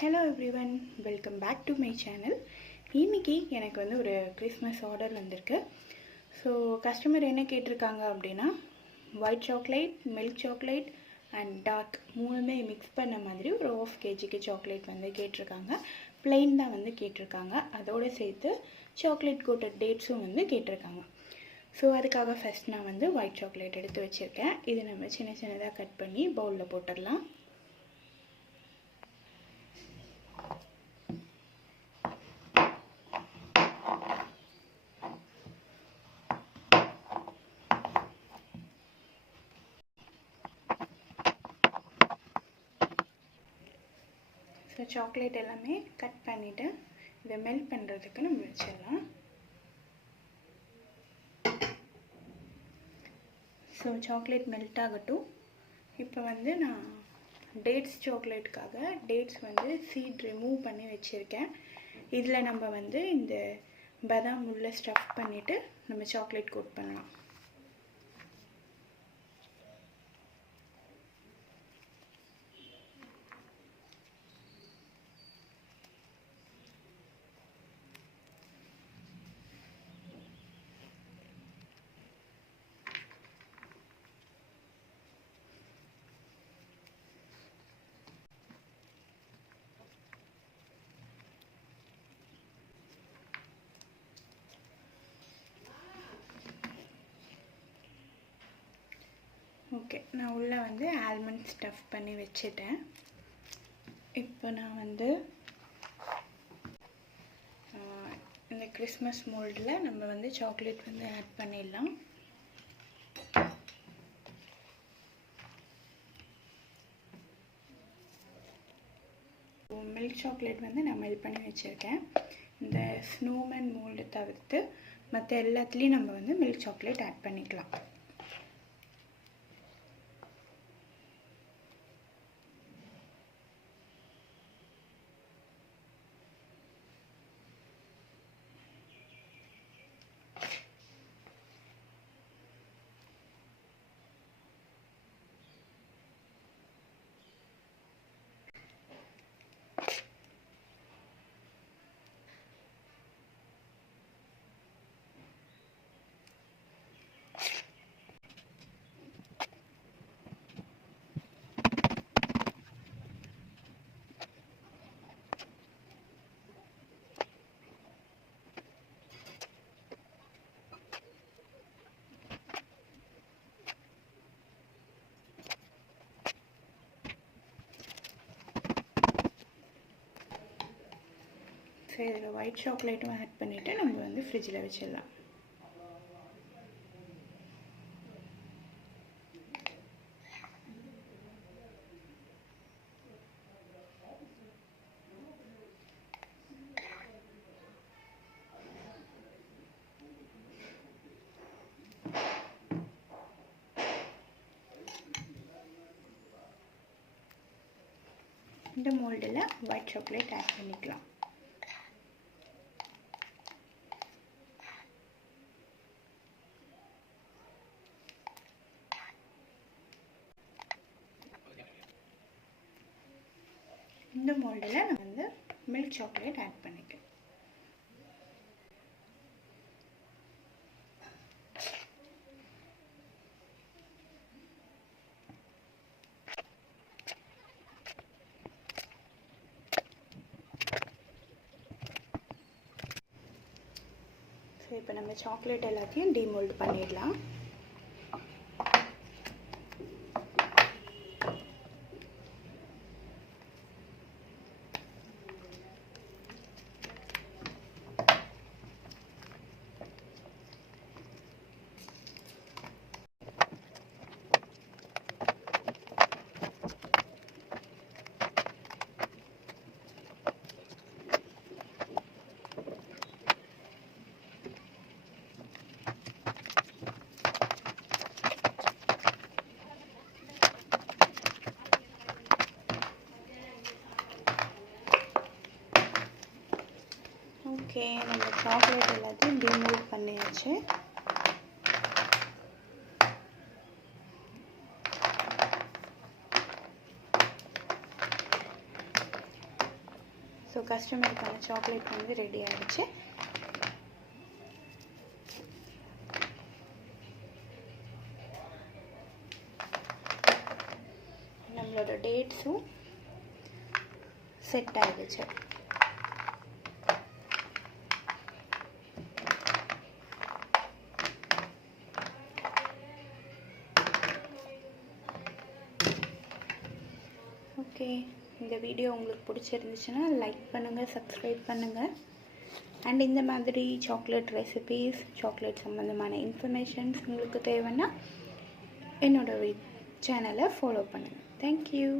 Hello everyone, welcome back to my channel. இன்னைக்கு எனக்கு வந்து ஒரு கிறிஸ்மஸ் ஆர்டர் வந்திருக்கு. ஸோ கஸ்டமர் என்ன கேட்டிருக்காங்க அப்படின்னா white chocolate, milk chocolate and dark மூணுமே மிக்ஸ் பண்ண மாதிரி ஒரு ½ kg சாக்லேட் வந்து கேட்டிருக்காங்க. பிளெயின் தான் வந்து கேட்டிருக்காங்க. அதோடு சேர்த்து சாக்லேட் கோட்டட் டேட்ஸும் வந்து கேட்டிருக்காங்க. ஸோ அதுக்காக ஃபஸ்ட் நான் வந்து ஒயிட் சாக்லேட் எடுத்து வச்சுருக்கேன். இது நம்ம சின்ன சின்னதாக கட் பண்ணி பவுலில் போட்டுடலாம். ஸோ சாக்லேட் எல்லாமே கட் பண்ணிவிட்டு இதை மெல்ட் பண்ணுறதுக்கு நம்ம வச்சிடலாம். ஸோ சாக்லேட் மெல்ட் ஆகட்டும். இப்போ வந்து நான் டேட்ஸ் சாக்லேட்டுக்காக டேட்ஸ் வந்து சீட் ரிமூவ் பண்ணி வச்சுருக்கேன். இதில் நம்ம வந்து இந்த பாதாம் உள்ள ஸ்டஃப் பண்ணிவிட்டு நம்ம சாக்லேட் கோட் பண்ணலாம். ஓகே, நான் உள்ளே வந்து ஆல்மண்ட் ஸ்டஃப் பண்ணி வச்சுட்டேன். இப்போ நான் வந்து இந்த கிறிஸ்மஸ் மோல்டில் நம்ம வந்து சாக்லேட் வந்து ஆட் பண்ணிடலாம். மில்க் சாக்லேட் வந்து நான் மெல்ட் பண்ணி வச்சுருக்கேன். இந்த ஸ்னோமேன் மோல்டு தவிர்த்து மற்ற எல்லாத்துலேயும் நம்ம வந்து மில்க் சாக்லேட் ஆட் பண்ணிக்கலாம். சரி, இதில் ஒயிட் சாக்லேட்டும் ஆட் பண்ணிவிட்டு நம்ம வந்து ஃப்ரிட்ஜில் வச்சிடலாம். இந்த மோல்டில் ஒயிட் சாக்லேட் ஆட் பண்ணிக்கலாம். இந்த மோல்டில் நான் வந்து மில்க் சாக்லேட் ஆட் பண்ணிக்கிறேன். ஸோ இப்போ நம்ம சாக்லேட் எல்லாத்தையும் டீமோல்ட் பண்ணிடலாம். ஓகே, நம்ம சாக்லேட் எல்லாத்தையும் டீமோல்ட் பண்ணியாச்சு. கஸ்டமருக்கான சாக்லேட் வந்து ரெடி ஆகிடுச்சு. நம்மளோட டேட்ஸும் செட் ஆகிடுச்சு. ஓகே, இந்த வீடியோ உங்களுக்கு பிடிச்சிருந்துச்சுன்னா லைக் பண்ணுங்கள், சப்ஸ்கிரைப் பண்ணுங்கள். அண்ட் இந்த மாதிரி சாக்லேட் ரெசிபீஸ், சாக்லேட் சம்மந்தமான இன்ஃபர்மேஷன்ஸ் உங்களுக்கு தேவைன்னா என்னோடய சேனலை ஃபாலோ பண்ணுங்கள். தேங்க்யூ.